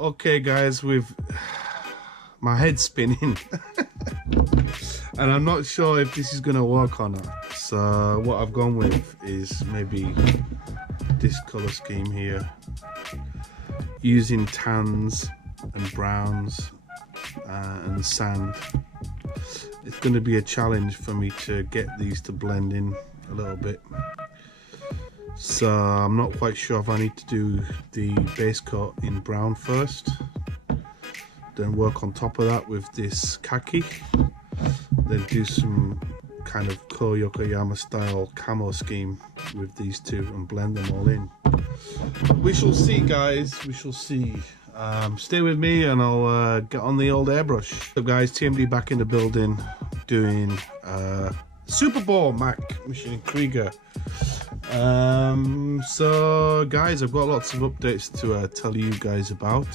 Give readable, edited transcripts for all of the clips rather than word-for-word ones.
Okay guys, my head's spinning and I'm not sure if this is gonna work or not. So what I've gone with is maybe this color scheme here, using tans and browns and sand. It's going to be a challenge for me to get these to blend in a little bit. So I'm not quite sure if I need to do the base coat in brown first, then work on top of that with this khaki, then do some kind of Ko Yokoyama style camo scheme with these two and blend them all in. We shall see guys, we shall see. Stay with me and I'll get on the old airbrush. So guys, TMD back in the building doing Superball Ma.K Machine Krieger. So guys, I've got lots of updates to tell you guys about.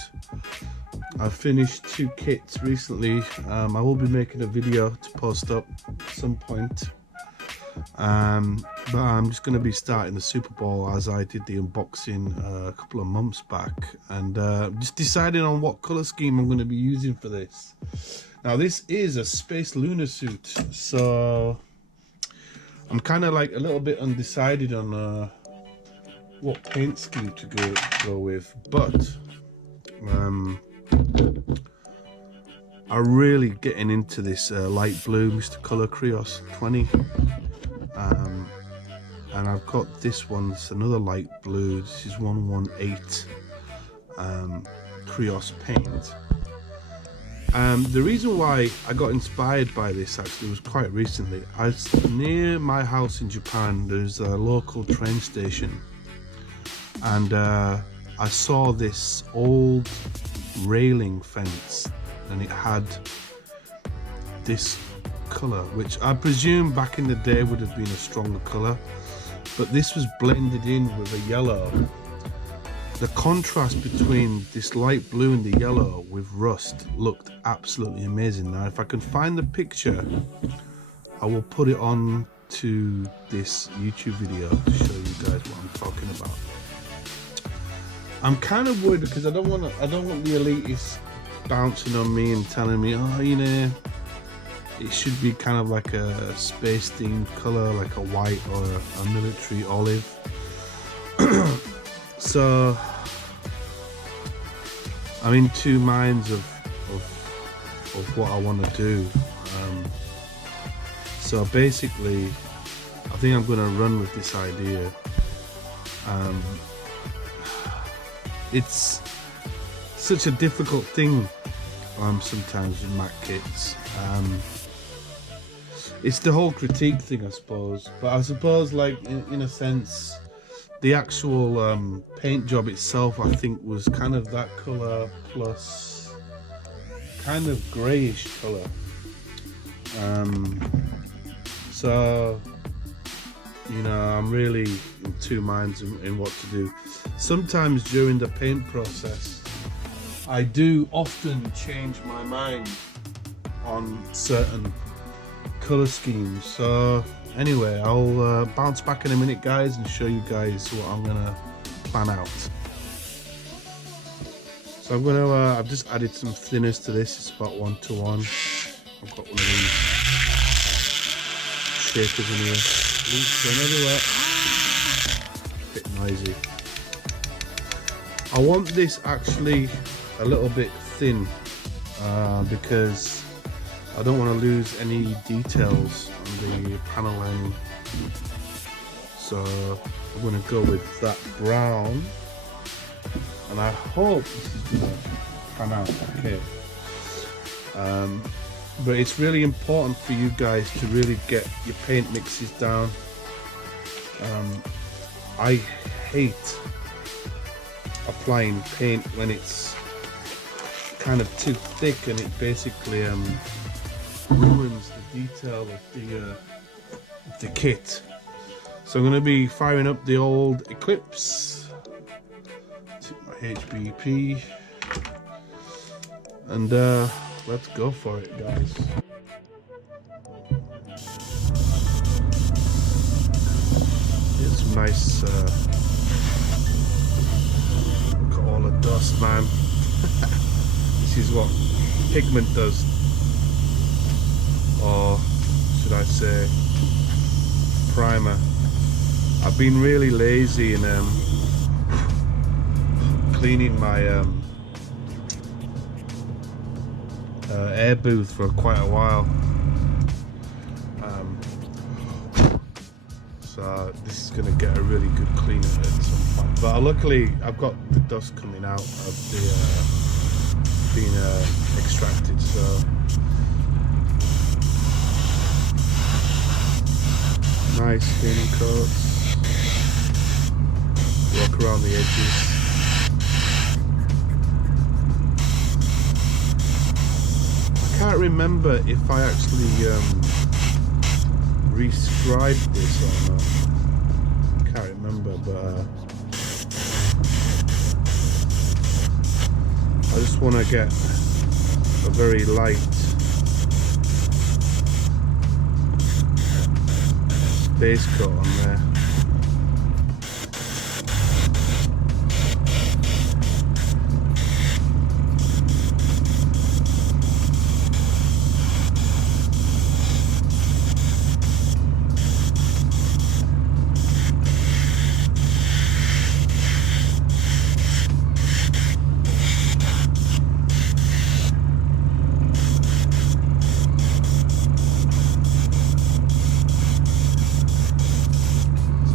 I've finished 2 kits recently. I will be making a video to post up at some point. But I'm just going to be starting the Superball as I did the unboxing a couple of months back, and just deciding on what color scheme I'm going to be using for this. Now this is a space lunar suit, so I'm kind of like a little bit undecided on what paint scheme to go with, but I'm really getting into this light blue Mr. Color Krios 20. And I've got this one, it's another light blue. This is 118 Krios paint. The reason why I got inspired by this actually was quite recently. Near my house in Japan, there's a local train station, and I saw this old railing fence, and it had this color, which I presume back in the day would have been a stronger color, but this was blended in with a yellow. The contrast between this light blue and the yellow with rust looked absolutely amazing. Now if I can find the picture, I will put it on to this YouTube video to show you guys what I'm talking about. I'm kind of worried because I don't want the elitists bouncing on me and telling me, oh, you know, it should be kind of like a space themed color, like a white or a military olive. So I'm in 2 minds of what I want to do. So basically I think I'm going to run with this idea. It's such a difficult thing sometimes with Mac kits. It's the whole critique thing, I suppose, but I suppose like in a sense the actual paint job itself I think was kind of that color plus kind of grayish color. So you know, I'm really in 2 minds in what to do. Sometimes during the paint process I do often change my mind on certain color schemes. So anyway, I'll bounce back in a minute guys and show you guys what I'm gonna plan out. So I'm gonna I've just added some thinners to this. It's about 1:1. I've got one of these shakers in here. Oops, everywhere. Bit noisy. I want this actually a little bit thin because I don't want to lose any details on the paneling. So I'm going to go with that brown, and I hope this is going to pan out okay. But it's really important for you guys to really get your paint mixes down. I hate applying paint when it's kind of too thick and it basically ruins the detail of the kit. So I'm going to be firing up the old Eclipse, took my HBP, and let's go for it guys. Here's some nice look at all the dust, man. This is what pigment does, or should I say primer. I've been really lazy in cleaning my air booth for quite a while, so this is going to get a really good clean at some point. But luckily I've got the dust coming out of the being extracted, so nice cleaning coats. Walk around the edges. I can't remember if I actually rescribed this or not. Can't remember, but I just want to get a very light base coat on there.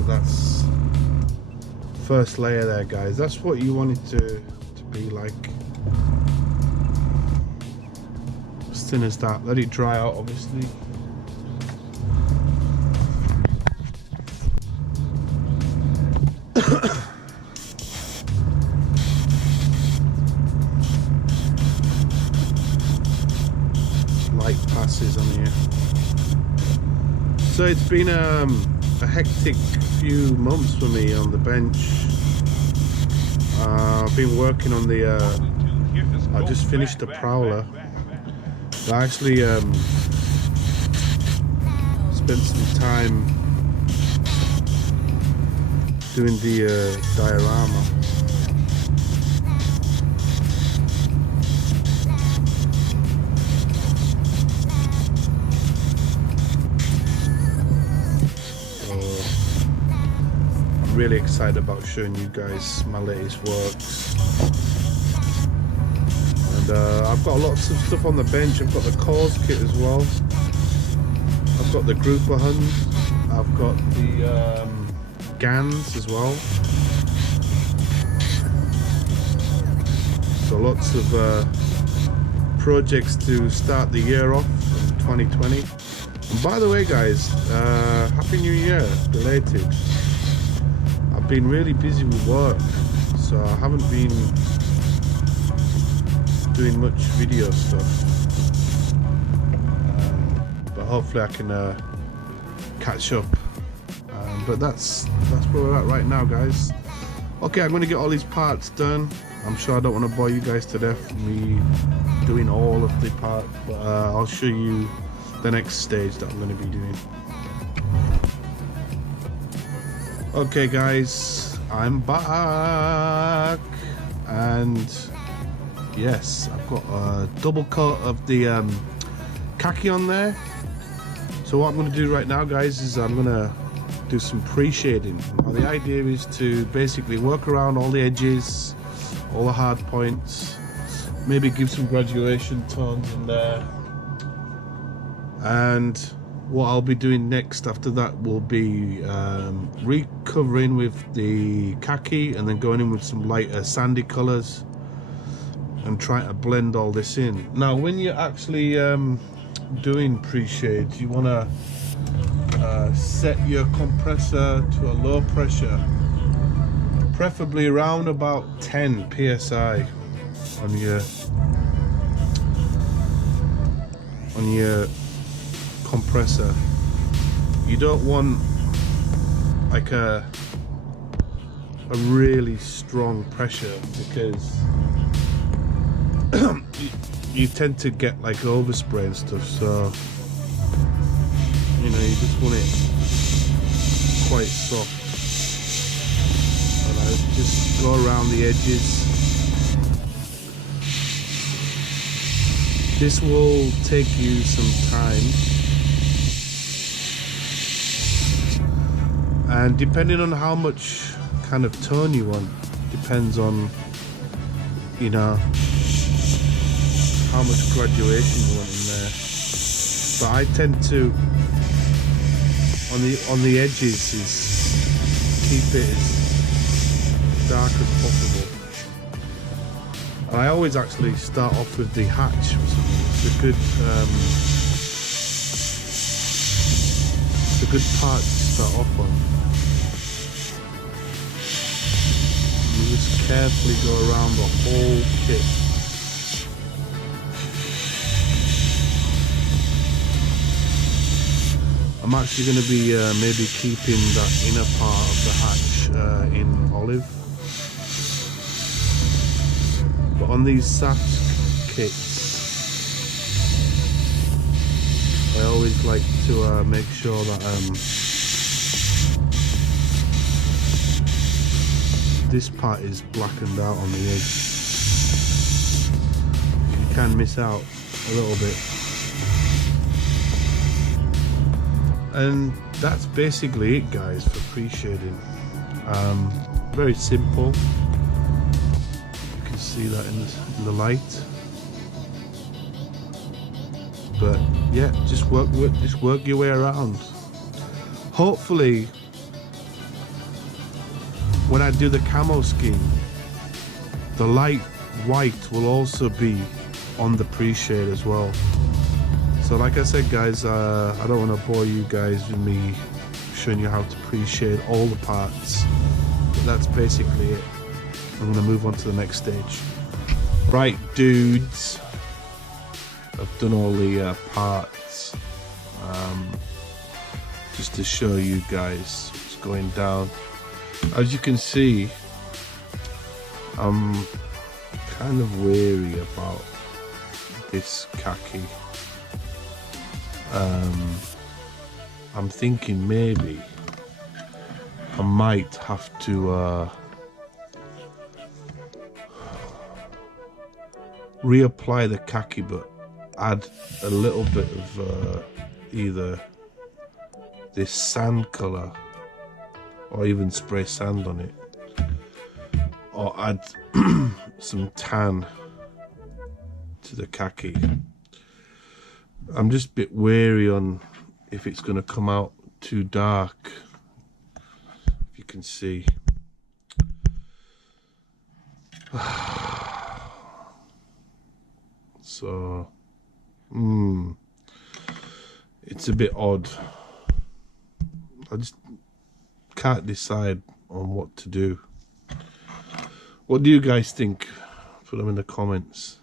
That's first layer there, guys. That's what you want it to be like, as thin as that. Let it dry out, obviously. Light passes on here. So it's been a hectic few months for me on the bench. I've been working on the I just finished the prowler. I actually spent some time doing the diorama. Really excited about showing you guys my latest works, and I've got lots of stuff on the bench. I've got the cause kit as well, I've got the grouper hunt, I've got the GANs as well, so lots of projects to start the year off in 2020. And by the way, guys, Happy New Year belated. I've been really busy with work, so I haven't been doing much video stuff, but hopefully I can catch up. But that's where we're at right now, guys. Okay, I'm going to get all these parts done. I'm sure I don't want to bore you guys to death with me doing all of the parts, but I'll show you the next stage that I'm going to be doing. Okay guys, I'm back, and yes, I've got a double coat of the khaki on there. So what I'm going to do right now, guys, is I'm going to do some pre-shading. Now, the idea is to basically work around all the edges, all the hard points, maybe give some graduation tones in there. And what I'll be doing next after that will be recovering with the khaki and then going in with some lighter sandy colors and trying to blend all this in. Now when you're actually doing pre-shades, you want to set your compressor to a low pressure, preferably around about 10 psi on your compressor. You don't want like a really strong pressure, because you tend to get like overspray and stuff, so you know, you just want it quite soft. And I just go around the edges This will take you some time, and depending on how much kind of tone you want, depends on, you know, how much graduation you want in there. But I tend to, on the edges, is keep it as dark as possible. And I always actually start off with the hatch. It's a good part to start off on. You just carefully go around the whole kit. I'm actually going to be maybe keeping that inner part of the hatch in olive. But on these saft kits, I always like to make sure that this part is blackened out on the edge. You can miss out a little bit. And that's basically it, guys, for pre-shading. Very simple. You can see that in the light. But yeah, just work your way around. Hopefully, when I do the camo scheme, the light white will also be on the pre-shade as well. So like I said, guys, I don't want to bore you guys with me showing you how to pre-shade all the parts, but that's basically it. I'm going to move on to the next stage. Right, dudes, I've done all the parts, just to show you guys what's going down. As you can see, I'm kind of wary about this khaki. I'm thinking maybe I might have to reapply the khaki, but add a little bit of either this sand color or even spray sand on it, or add some tan to the khaki. I'm just a bit wary on if it's going to come out too dark, if you can see. So, it's a bit odd. I just can't decide on what to do. What do you guys think? Put them in the comments.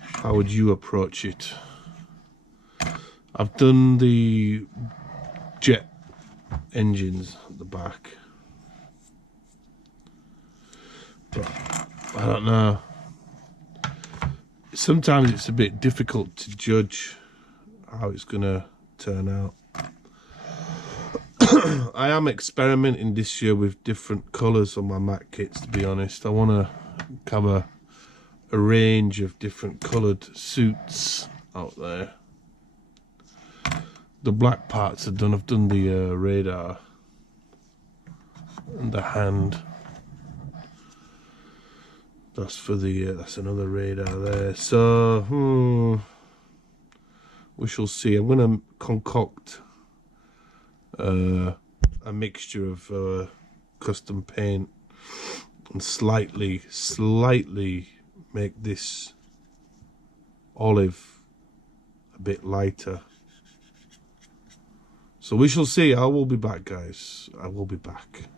How would you approach it? I've done the jet engines at the back, but I don't know. Sometimes it's a bit difficult to judge how it's gonna turn out. I am experimenting this year with different colours on my Ma.K kits, to be honest. I want to cover a range of different coloured suits out there. The black parts are done. I've done the radar and the hand. That's for the that's another radar there. So we shall see. I'm going to concoct a mixture of custom paint and slightly make this olive a bit lighter. So we shall see. I will be back, guys. I will be back.